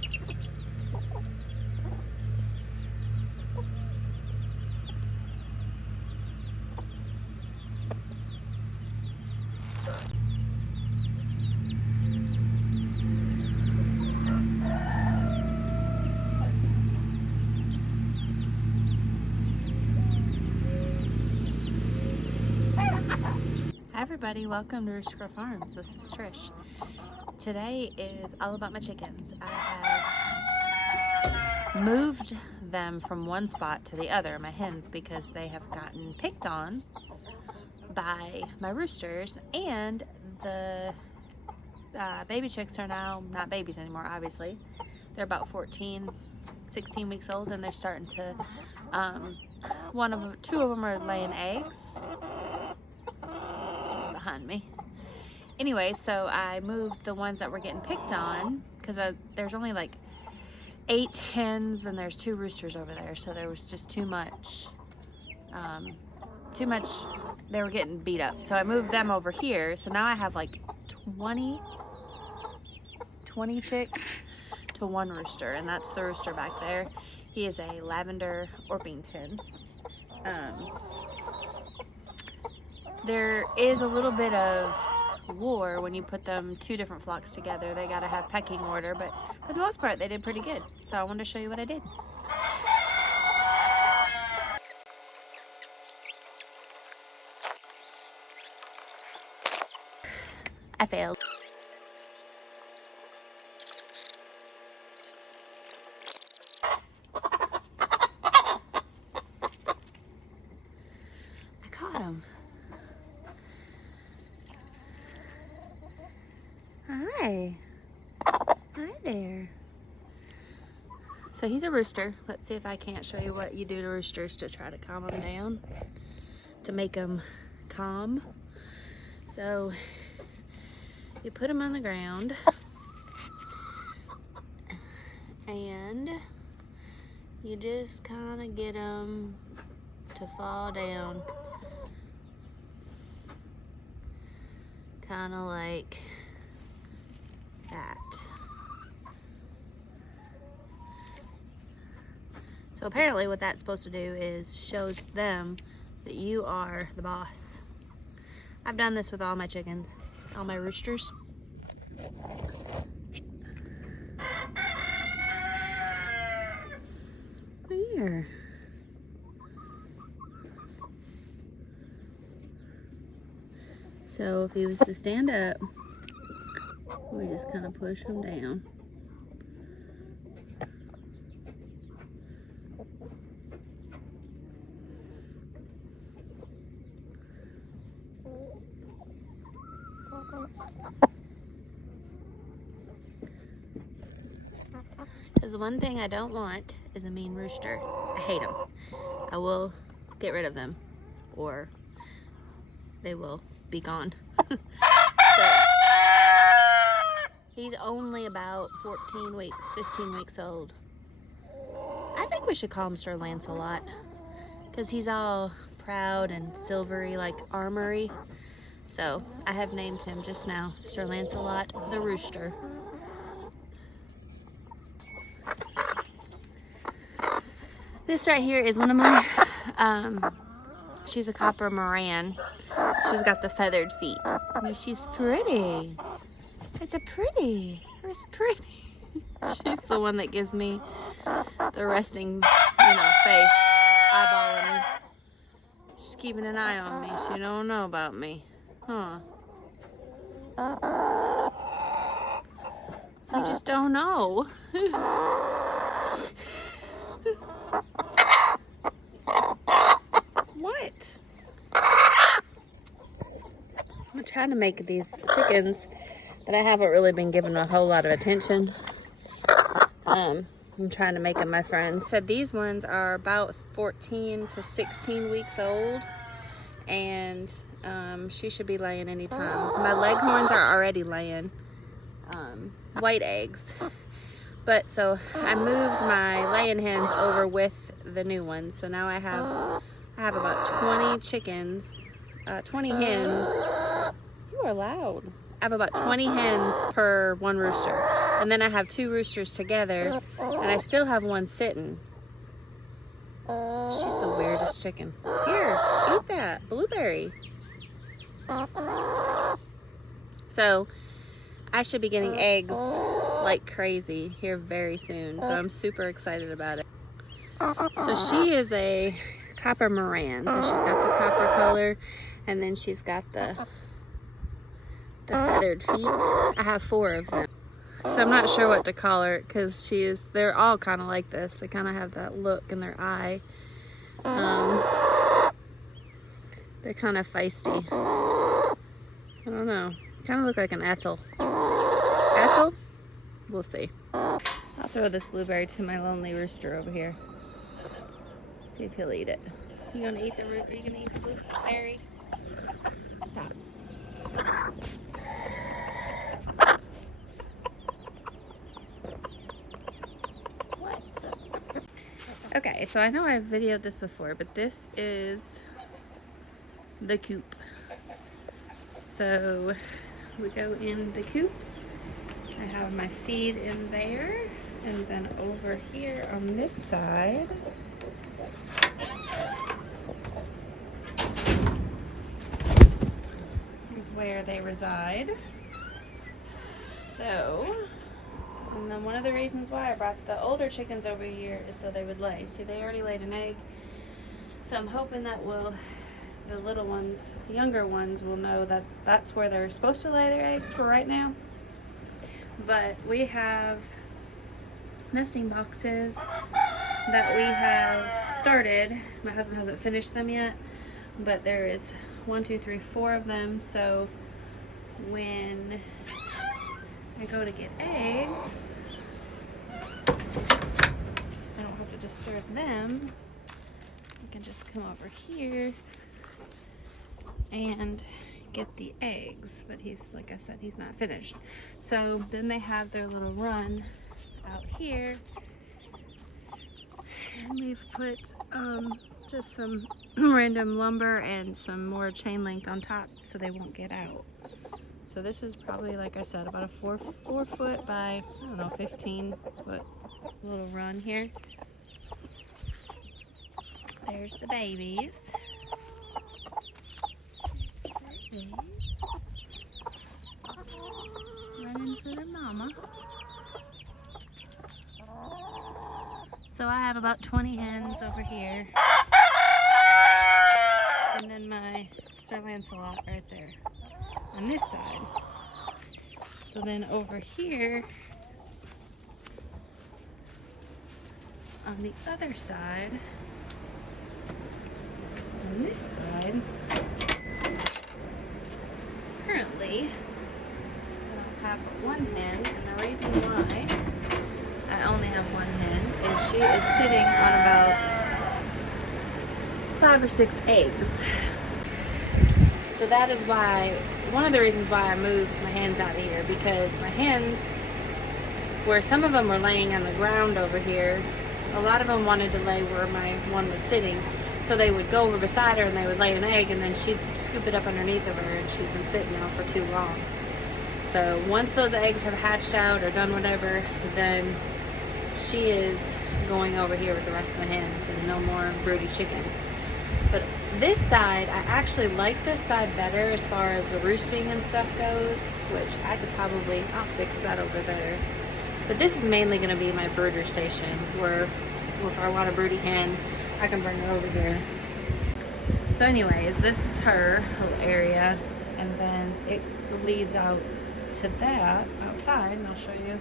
Hi everybody, welcome to Rooster Farms. This is Trish. Today is all about my chickens. I have moved them from one spot to the other, my hens, because they have gotten picked on by my roosters, and the baby chicks are now not babies anymore, obviously. They're about 16 weeks old, and they're starting to, two of them are laying eggs behind me. Anyway, so I moved the ones that were getting picked on because there's only like 8 hens and there's 2 roosters over there, so there was just too much. They were getting beat up, so I moved them over here. So now I have like 20 chicks to 1 rooster, and that's the rooster back there. He is a lavender Orpington. There is a little bit of war when you put them 2 different flocks together. They gotta have pecking order, but for the most part they did pretty good. So I wanted to show you what I did. I failed. I caught him. Hi. Hi there. So he's a rooster. Let's see if I can't show you what you do to roosters to try to calm them down, to make them calm. So you put them on the ground and you just kind of get them to fall down, kind of like that. So apparently what that's supposed to do is shows them that you are the boss. I've done this with all my chickens, all my roosters. Here. So if he was to stand up, we just kind of push him down. Because the one thing I don't want is a mean rooster. I hate them. I will get rid of them, or they will be gone. So, he's only about 14 weeks, 15 weeks old. I think we should call him Sir Lancelot, because he's all proud and silvery like armory. So I have named him just now Sir Lancelot the Rooster. This right here is one of my, she's a copper Moran. She's got the feathered feet. Oh, she's pretty. It's pretty. She's the one that gives me the resting, face, eyeballing me. She's keeping an eye on me. She don't know about me. Huh. You just don't know. What? I'm trying to make these chickens that I haven't really been given a whole lot of attention. I'm trying to make them my friends. So these ones are about 14 to 16 weeks old, and she should be laying anytime. My leghorns are already laying white eggs. But so I moved my laying hens over with the new ones. So now I have about 20 chickens, 20 hens. You are loud. I have about 20 hens per one rooster. And then I have 2 roosters together, and I still have one sitting. She's the weirdest chicken. Here, eat that blueberry. So I should be getting eggs like crazy here very soon. So I'm super excited about it. So she is a copper Moran. So she's got the copper color, and then she's got the feathered feet. I have 4 of them. So I'm not sure what to call her, because they're all kind of like this. They kind of have that look in their eye. They're kind of feisty. I don't know. Kind of look like an Ethel. Ethel? We'll see. I'll throw this blueberry to my lonely rooster over here. See if he'll eat it. You gonna eat are you gonna eat the blueberry? Stop. Okay, so I know I've videoed this before, but this is the coop. So we go in the coop. I have my feed in there, and then over here on this side is where they reside. So, and then one of the reasons why I brought the older chickens over here is so they would lay. See, they already laid an egg. So I'm hoping that the little ones, the younger ones, will know that that's where they're supposed to lay their eggs for right now. But we have nesting boxes that we have started. My husband hasn't finished them yet, but there is 1, 2, 3, 4 of them. So when I go to get eggs, I don't have to disturb them. I can just come over here and get the eggs, but he's, like I said, he's not finished. So then they have their little run out here, and we've put just some random lumber and some more chain link on top so they won't get out. So this is probably, like I said, about a 4 foot by, I don't know, 15 foot little run here. There's the babies. Running for their mama. So I have about 20 hens over here. And then my Sir Lancelot right there on this side. So then over here on the other side, on this side, currently I have 1 hen, and the reason why I only have 1 hen is she is sitting on about 5 or 6 eggs. So that is why, one of the reasons why I moved my hens out of here, because my hens, where some of them were laying on the ground over here, a lot of them wanted to lay where my one was sitting. So they would go over beside her and they would lay an egg, and then she'd scoop it up underneath of her, and she's been sitting now for too long. So once those eggs have hatched out or done whatever, then she is going over here with the rest of the hens, and no more broody chicken. But this side, I actually like this side better as far as the roosting and stuff goes, which I could probably, I'll fix that over there. But this is mainly going to be my brooder station, where if I want a broody hen, I can bring her over here. So anyways, this is her little area, and then it leads out to that outside, and I'll show you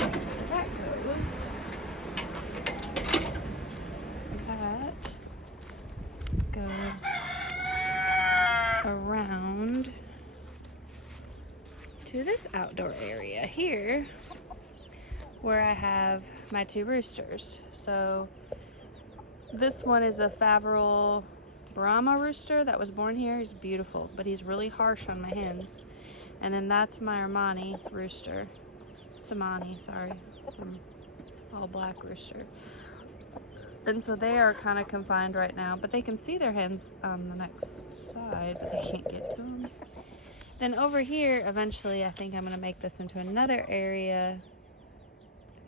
where that goes. That goes around to this outdoor area here, where I have my 2 roosters. So this one is a Faverol Brahma rooster that was born here. He's beautiful, but he's really harsh on my hens. And then that's my Armani rooster. Samani, sorry. All black rooster. And so they are kind of confined right now, but they can see their hens on the next side, but they can't get to them. Then over here, eventually, I think I'm gonna make this into another area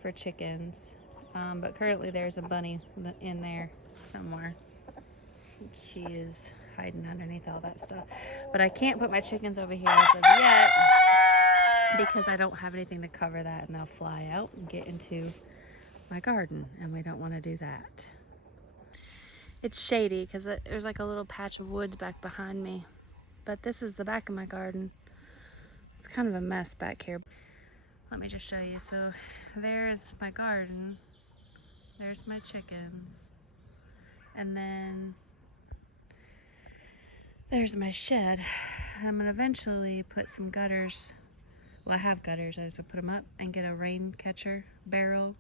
for chickens. But currently there's a bunny in there somewhere. She is hiding underneath all that stuff. But I can't put my chickens over here as of yet because I don't have anything to cover that, and they'll fly out and get into my garden, and we don't want to do that. It's shady because there's like a little patch of woods back behind me. But this is the back of my garden. It's kind of a mess back here. Let me just show you. So there's my garden. There's my chickens. And then there's my shed. I'm gonna eventually put some gutters. Well, I have gutters. I just put them up and get a rain catcher barrel.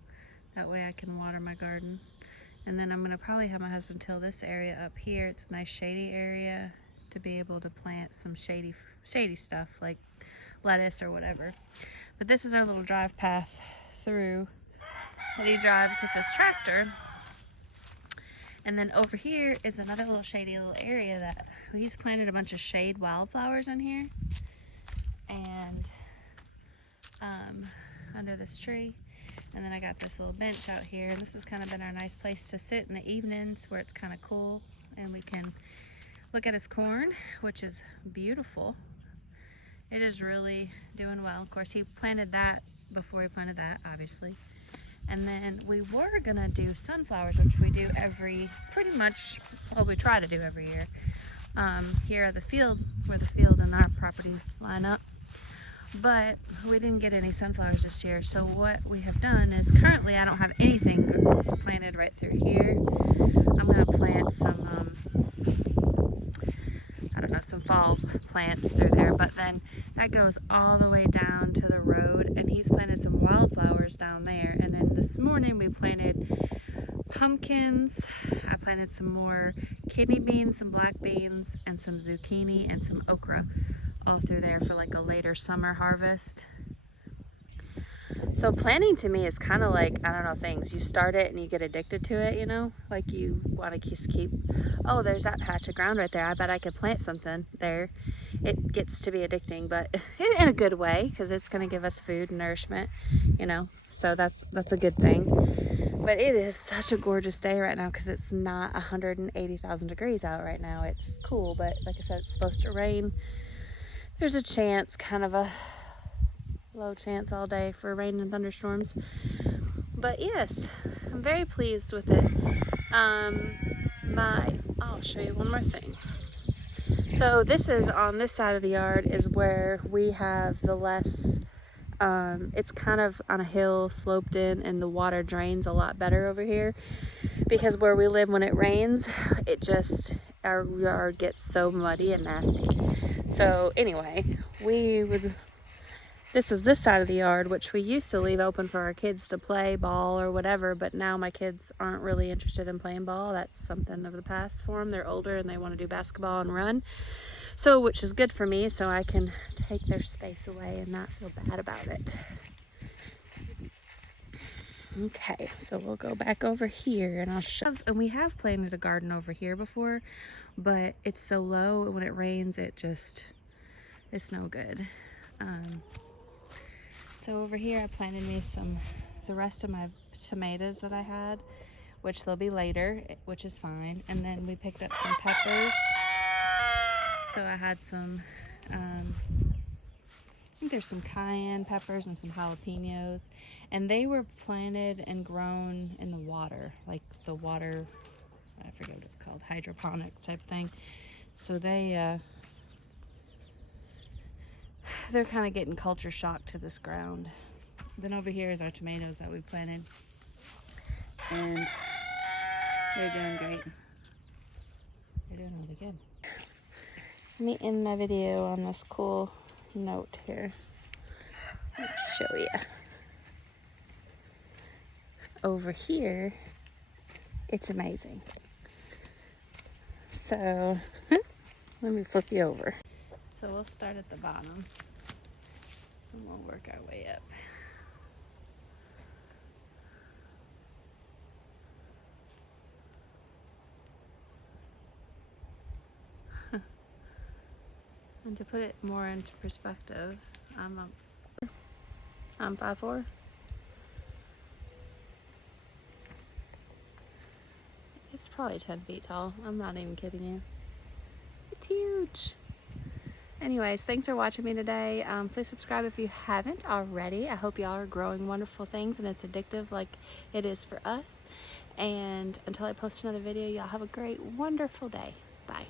That way I can water my garden. And then I'm gonna probably have my husband till this area up here. It's a nice shady area to be able to plant some shady stuff like lettuce or whatever. But this is our little drive path through that he drives with this tractor. And then over here is another little shady little area that he's planted a bunch of shade wildflowers in here. And under this tree. And then I got this little bench out here. This has kind of been our nice place to sit in the evenings where it's kind of cool and we can look at his corn, which is beautiful. It is really doing well. Of course, he planted that before he planted that, obviously. And then we were gonna do sunflowers, which we do pretty much, we try to do every year. Here at the field, where the field and our property line up. But we didn't get any sunflowers this year. So what we have done is currently I don't have anything planted right through here. I'm gonna plant some, I don't know, some fall plants through there. But then that goes all the way down to the road, and he's planted some wildflowers down there. And then this morning we planted pumpkins. I planted some more kidney beans, some black beans, and some zucchini and some okra all through there for like a later summer harvest. So planting to me is kind of like, I don't know, things. You start it and you get addicted to it, you know? Like you want to just keep, oh, there's that patch of ground right there. I bet I could plant something there. It gets to be addicting, but in a good way, because it's going to give us food and nourishment, you know? So that's a good thing. But it is such a gorgeous day right now because it's not 180,000 degrees out right now. It's cool, but like I said, it's supposed to rain. There's a chance, kind of a low chance all day for rain and thunderstorms. But yes, I'm very pleased with it. I'll show you one more thing. So this is on this side of the yard is where we have the less, it's kind of on a hill sloped in, and the water drains a lot better over here. Because where we live, when it rains, our yard gets so muddy and nasty. So anyway, this is this side of the yard, which we used to leave open for our kids to play ball or whatever, but now my kids aren't really interested in playing ball. That's something of the past for them. They're older and they want to do basketball and run. So, which is good for me, so I can take their space away and not feel bad about it. Okay, so we'll go back over here and I'll show. And we have planted a garden over here before, but it's so low, when it rains, it's no good. So over here I planted me the rest of my tomatoes that I had, which they'll be later, which is fine. And then we picked up some peppers. So I had some, I think there's some cayenne peppers and some jalapenos. And they were planted and grown in the water, like the water, I forget what it's called, hydroponics type thing. So they're kind of getting culture shock to this ground. Then over here is our tomatoes that we planted. And they're doing great. They're doing really good. Let me end my video on this cool note here. Let's show you. Over here, it's amazing. So, let me flip you over. So we'll start at the bottom and we'll work our way up. And to put it more into perspective, I'm 5'4". It's probably 10 feet tall. I'm not even kidding you. It's huge. Anyways, thanks for watching me today. Please subscribe if you haven't already. I hope y'all are growing wonderful things and it's addictive like it is for us. And until I post another video, y'all have a great, wonderful day. Bye.